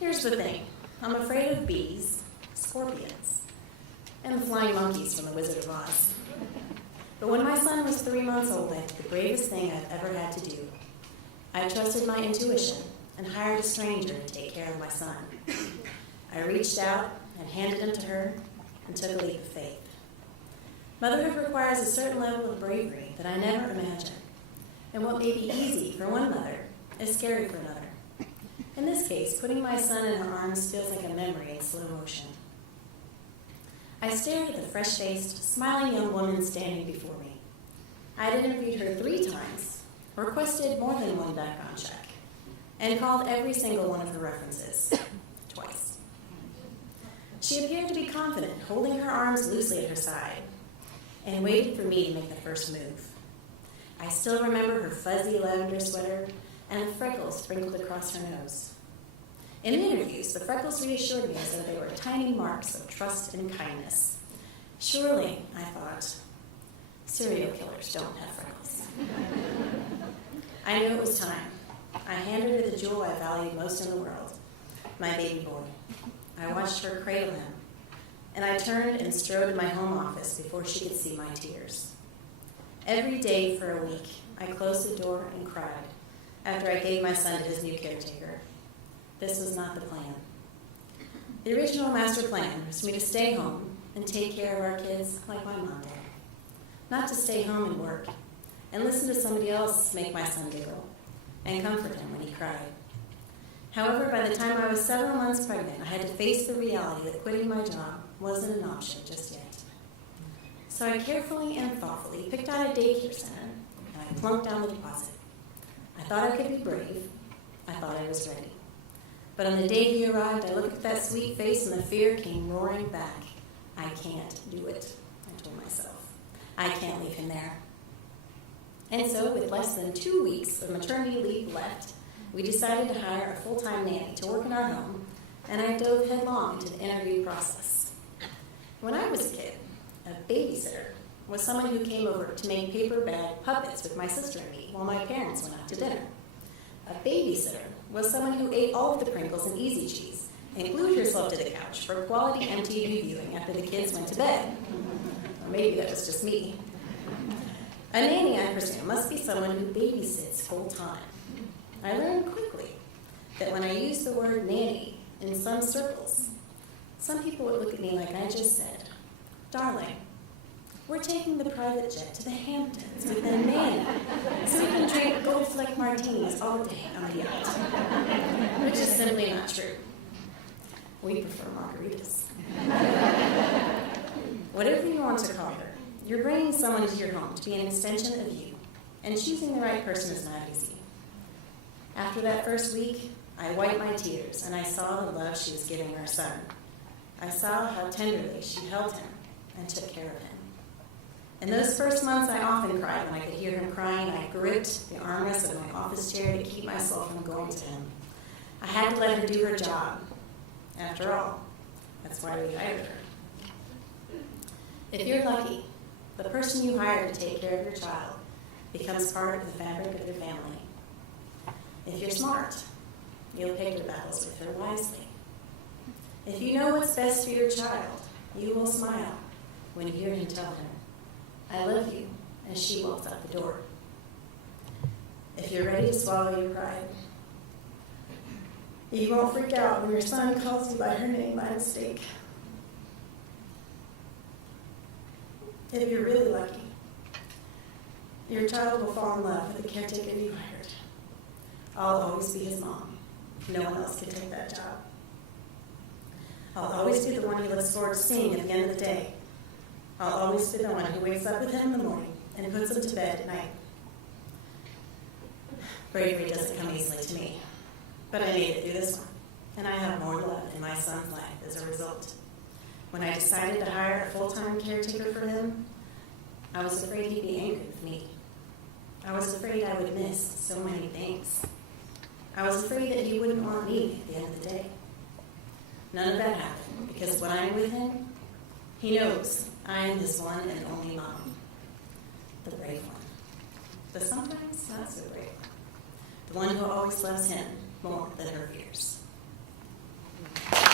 Here's the thing. I'm afraid of bees, scorpions, and the flying monkeys from The Wizard of Oz. But when my son was 3 months old, I did the bravest thing I've ever had to do. I trusted my intuition and hired a stranger to take care of my son. I reached out and handed him to her and took a leap of faith. Motherhood requires a certain level of bravery that I never imagined. And what may be easy for one mother is scary for another. In this case, putting my son in her arms feels like a memory in slow motion. I stared at the fresh-faced, smiling young woman standing before me. I had interviewed her 3 times, requested more than one background check, and called every single one of her references, twice. She appeared to be confident, holding her arms loosely at her side, and waited for me to make the first move. I still remember her fuzzy lavender sweater and the freckles sprinkled across her nose. In the interviews, the freckles reassured me as though they were tiny marks of trust and kindness. Surely, I thought, serial killers don't have freckles. I knew it was time. I handed her the jewel I valued most in the world, my baby boy. I watched her cradle him, and I turned and strode to my home office before she could see my tears. Every day for a week, I closed the door and cried after I gave my son to his new caretaker. This was not the plan. The original master plan was for me to stay home and take care of our kids like my mom did. Not to stay home and work and listen to somebody else make my son giggle and comfort him when he cried. However, by the time I was several months pregnant, I had to face the reality that quitting my job wasn't an option just yet. So I carefully and thoughtfully picked out a daycare center and I plunked down the deposit. I thought I could be brave. I thought I was ready. But on the day he arrived, I looked at that sweet face and the fear came roaring back. I can't do it, I told myself. I can't leave him there. And so, with less than 2 weeks of maternity leave left, we decided to hire a full-time nanny to work in our home, and I dove headlong into the interview process. When I was a kid, a babysitter was someone who came over to make paper bag puppets with my sister and me while my parents went out to dinner. A babysitter was someone who ate all of the Pringles and Easy Cheese and glued herself to the couch for quality MTV viewing after the kids went to bed. Or maybe that was just me. A nanny, I presume, must be someone who babysits full-time. I learned quickly that when I used the word nanny in some circles, some people would look at me like I just said, "Darling, we're taking the private jet to the Hamptons with a nanny so we can drink gold-fleck martinis all day on the yacht," which is simply not true. We prefer margaritas. Whatever you want to call her, you're bringing someone into your home to be an extension of you, and choosing the right person is not easy. After that first week, I wiped my tears, and I saw the love she was giving her son. I saw how tenderly she held him and took care of him. In those first months, I often cried when I could hear him crying. I gripped the armrest of my office chair to keep myself from going to him. I had to let her do her job. After all, that's why we hired her. If you're lucky, the person you hire to take care of your child becomes part of the fabric of your family. If you're smart, you'll pick your battles with her wisely. If you know what's best for your child, you will smile when you hear him tell her, "I love you," as she walks out the door. If you're ready to swallow your pride, you won't freak out when your son calls you by her name by mistake. If you're really lucky, your child will fall in love with the caretaker you hired. I'll always be his mom. No one else can take that job. I'll always be the one he looks forward to seeing at the end of the day. I'll always be the one who wakes up with him in the morning and puts him to bed at night. Bravery doesn't come easily to me, but I made it through this one, and I have more love in my son's life as a result. When I decided to hire a full-time caretaker for him, I was afraid he'd be angry with me. I was afraid I would miss so many things. I was afraid that he wouldn't want me at the end of the day. None of that happened, because when I'm with him, he knows I am his one and only mom. The brave one. The sometimes not so brave one. The one who always loves him more than her fears. you.